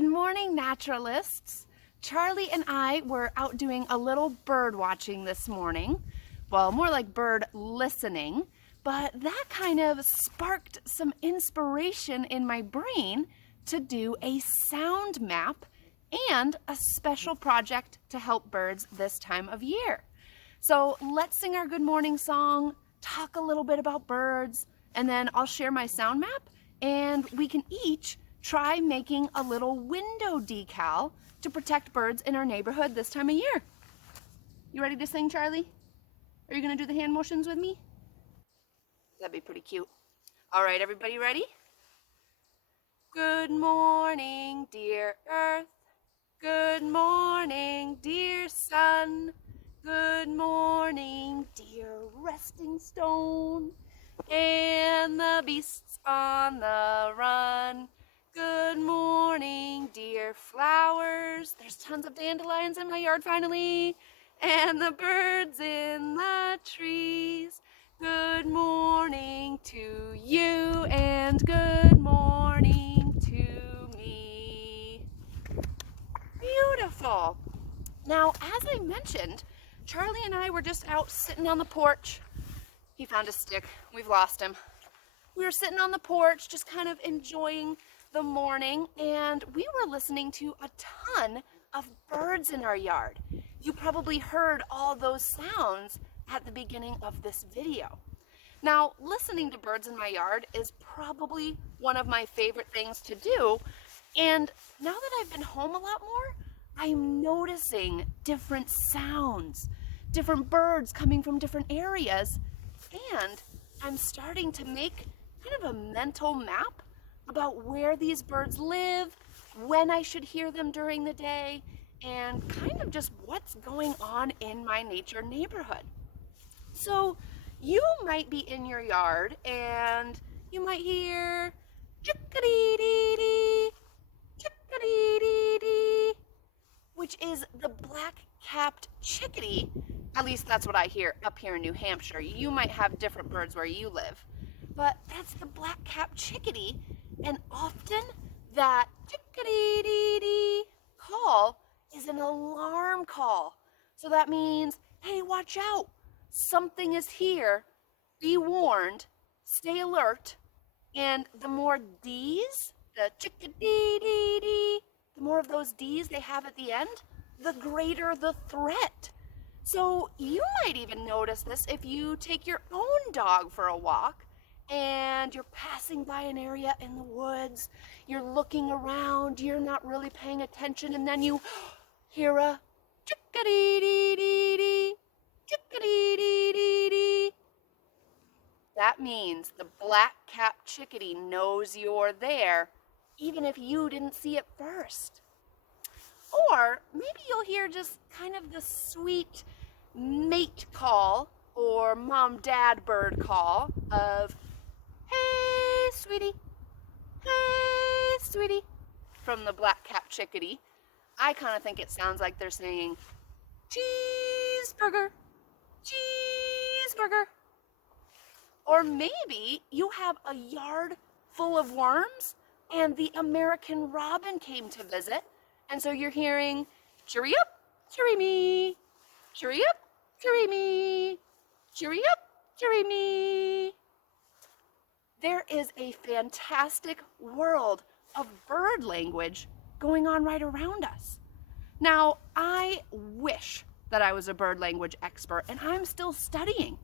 Good morning, naturalists. Charlie and I were out doing a little bird watching this morning. Well, more like bird listening, but that kind of sparked some inspiration in my brain to do a sound map and a special project to help birds this time of year. So let's sing our good morning song, talk a little bit about birds, and then I'll share my sound map and we can each try making a little window decal to protect birds in our neighborhood this time of year. You ready to sing, Charlie? Are you gonna do the hand motions with me? That'd be pretty cute. All right, everybody ready? Good morning, dear Earth. Good morning, dear sun. Good morning, dear resting stone. And the beasts on the run. Good morning, dear flowers. There's tons of dandelions in my yard finally. And the birds in the trees. Good morning to you and good morning to me. Beautiful. Now, as I mentioned, Charlie and I were just out sitting on the porch. He found a stick. We've lost him. We were sitting on the porch just kind of enjoying the morning, and we were listening to a ton of birds in our yard. You probably heard all those sounds at the beginning of this video. Now, listening to birds in my yard is probably one of my favorite things to do, and now that I've been home a lot more, I'm noticing different sounds, different birds coming from different areas, and I'm starting to make kind of a mental map about where these birds live, when I should hear them during the day, and kind of just what's going on in my nature neighborhood. So you might be in your yard and you might hear chickadee-dee-dee, chickadee-dee-dee, which is the black-capped chickadee. At least that's what I hear up here in New Hampshire. You might have different birds where you live, but that's the black-capped chickadee, and often that chickadee-dee-dee call is an alarm call. So that means, hey, watch out, something is here, be warned, stay alert, and the more D's, the chickadee-dee-dee, the more of those D's they have at the end, the greater the threat. So you might even notice this if you take your own dog for a walk and you're passing by an area in the woods, you're looking around, you're not really paying attention, and then you hear a chickadee-dee-dee-dee, chickadee-dee-dee-dee. That means the black-capped chickadee knows you're there, even if you didn't see it first. Or maybe you'll hear just kind of the sweet mate call or mom-dad bird call of, hey, sweetie, from the black-capped chickadee. I kind of think it sounds like they're saying, cheeseburger, cheeseburger. Or maybe you have a yard full of worms and the American robin came to visit, and so you're hearing, cheery up, cheery me, cheery up, cheery me, cheery up, cheery me. There is a fantastic world of bird language going on right around us. Now, I wish that I was a bird language expert, and I'm still studying.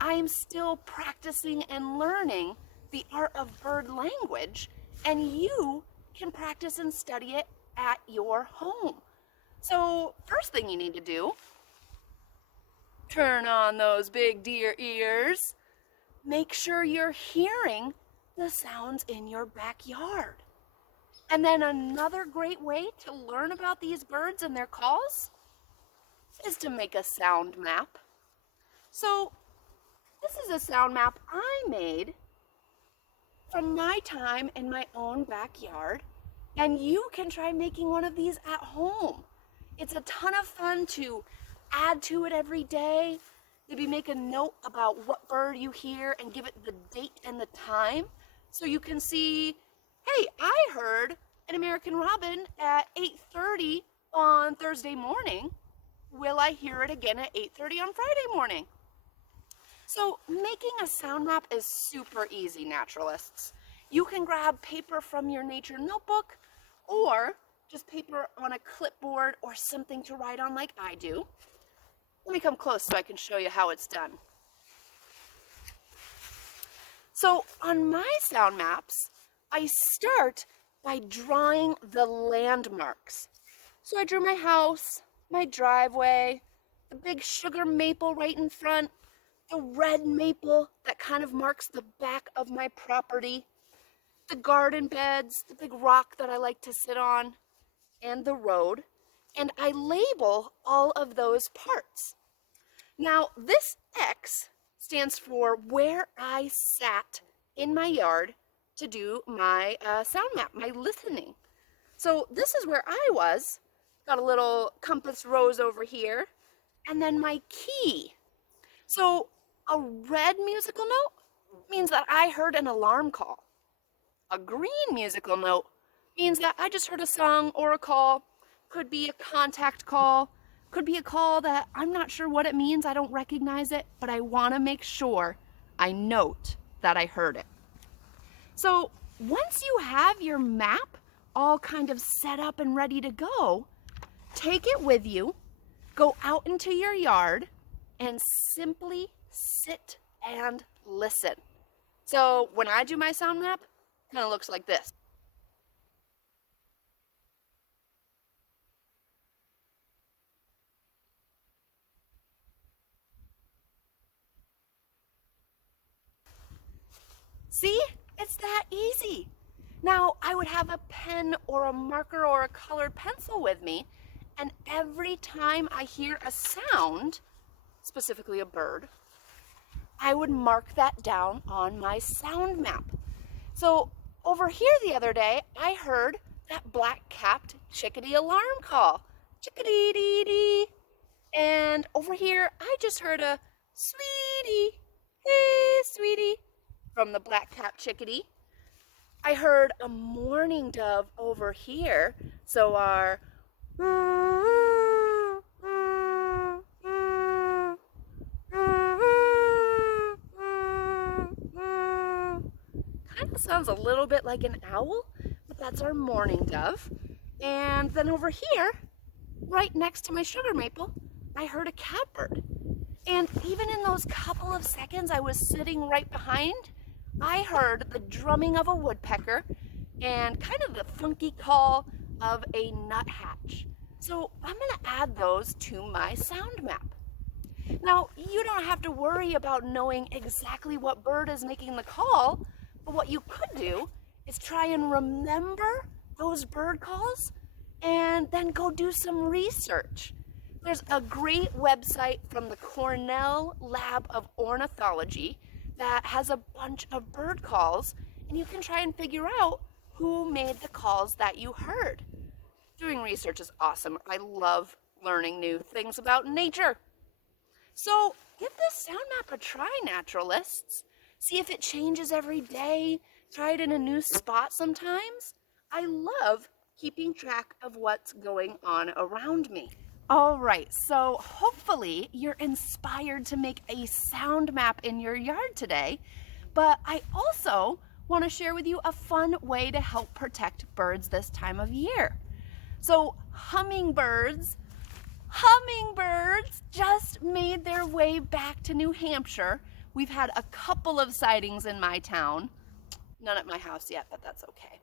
I am still practicing and learning the art of bird language, and you can practice and study it at your home. So first thing you need to do, turn on those big deer ears. Make sure you're hearing the sounds in your backyard. And then another great way to learn about these birds and their calls is to make a sound map. So this is a sound map I made from my time in my own backyard, and you can try making one of these at home. It's a ton of fun to add to it every day. Maybe make a note about what bird you hear and give it the date and the time so you can see, hey, I heard an American robin at 8:30 on Thursday morning, will I hear it again at 8:30 on Friday morning? So making a sound map is super easy, naturalists. You can grab paper from your nature notebook or just paper on a clipboard or something to write on like I do. Let me come close so I can show you how it's done. So on my sound maps, I start by drawing the landmarks. So I drew my house, my driveway, the big sugar maple right in front, the red maple that kind of marks the back of my property, the garden beds, the big rock that I like to sit on, and the road. And I label all of those parts. Now, this X stands for where I sat in my yard to do my sound map, my listening. So this is where I was. Got a little compass rose over here, and then my key. So a red musical note means that I heard an alarm call. A green musical note means that I just heard a song or a call. Could be a contact call. Could be a call that I'm not sure what it means. I don't recognize it, but I want to make sure I note that I heard it. So once you have your map all kind of set up and ready to go, take it with you, go out into your yard, and simply sit and listen. So when I do my sound map, it kind of looks like this. See? It's that easy. Now, I would have a pen or a marker or a colored pencil with me, and every time I hear a sound, specifically a bird, I would mark that down on my sound map. So over here the other day, I heard that black-capped chickadee alarm call. Chickadee-dee-dee. And over here, I just heard a sweetie, hey, sweetie, from the black-capped chickadee. I heard a mourning dove over here, so our kind of sounds a little bit like an owl, but that's our mourning dove. And then over here, right next to my sugar maple, I heard a catbird. And even in those couple of seconds I was sitting right behind, I heard the drumming of a woodpecker and kind of the funky call of a nuthatch. So I'm going to add those to my sound map. Now, you don't have to worry about knowing exactly what bird is making the call, but what you could do is try and remember those bird calls and then go do some research. There's a great website from the Cornell Lab of Ornithology that has a bunch of bird calls, and you can try and figure out who made the calls that you heard. Doing research is awesome. I love learning new things about nature. So give this sound map a try, naturalists. See if it changes every day. Try it in a new spot sometimes. I love keeping track of what's going on around me. All right, so hopefully you're inspired to make a sound map in your yard today, but I also want to share with you a fun way to help protect birds this time of year. So hummingbirds just made their way back to New Hampshire. We've had a couple of sightings in my town, none at my house yet, but that's okay.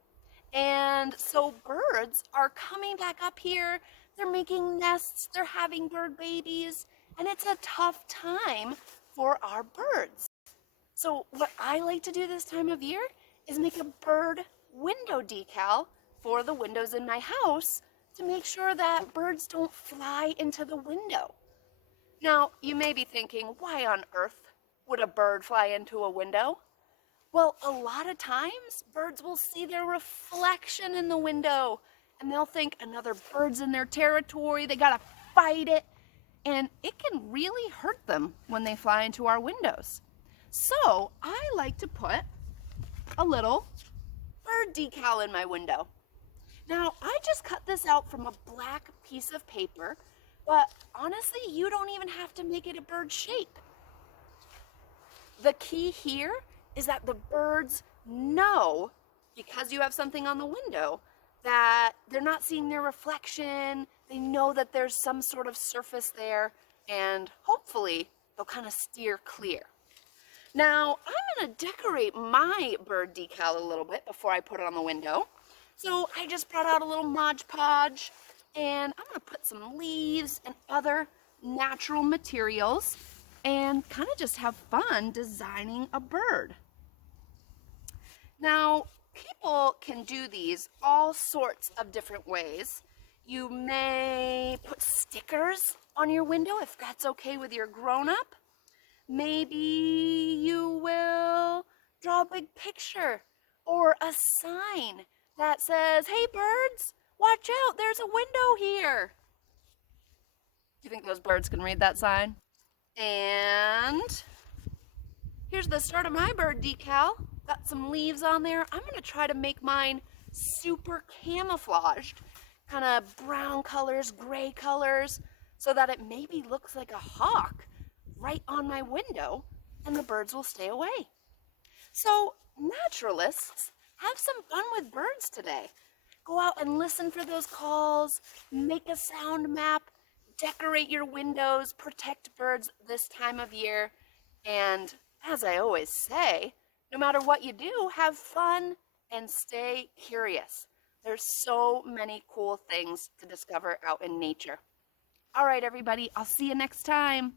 And so birds are coming back up here. They're making nests, they're having bird babies, and it's a tough time for our birds. So what I like to do this time of year is make a bird window decal for the windows in my house to make sure that birds don't fly into the window. Now, you may be thinking, why on earth would a bird fly into a window? Well, a lot of times birds will see their reflection in the window and they'll think another bird's in their territory, they gotta fight it, and it can really hurt them when they fly into our windows. So I like to put a little bird decal in my window. Now, I just cut this out from a black piece of paper, but honestly, you don't even have to make it a bird shape. The key here is that the birds know, because you have something on the window, that they're not seeing their reflection. They know that there's some sort of surface there, and hopefully they'll kind of steer clear. Now, I'm going to decorate my bird decal a little bit before I put it on the window. So I just brought out a little Mod Podge, and I'm going to put some leaves and other natural materials and kind of just have fun designing a bird. Now, people can do these all sorts of different ways. You may put stickers on your window if that's okay with your grown-up. Maybe you will draw a big picture or a sign that says, "Hey birds, watch out, there's a window here." Do you think those birds can read that sign? And here's the start of my bird decal. Got some leaves on there. I'm going to try to make mine super camouflaged, kind of brown colors, gray colors, so that it maybe looks like a hawk right on my window, and the birds will stay away. So, naturalists, have some fun with birds today. Go out and listen for those calls, make a sound map, decorate your windows, protect birds this time of year, and as I always say, no matter what you do, have fun and stay curious. There's so many cool things to discover out in nature. All right, everybody, I'll see you next time.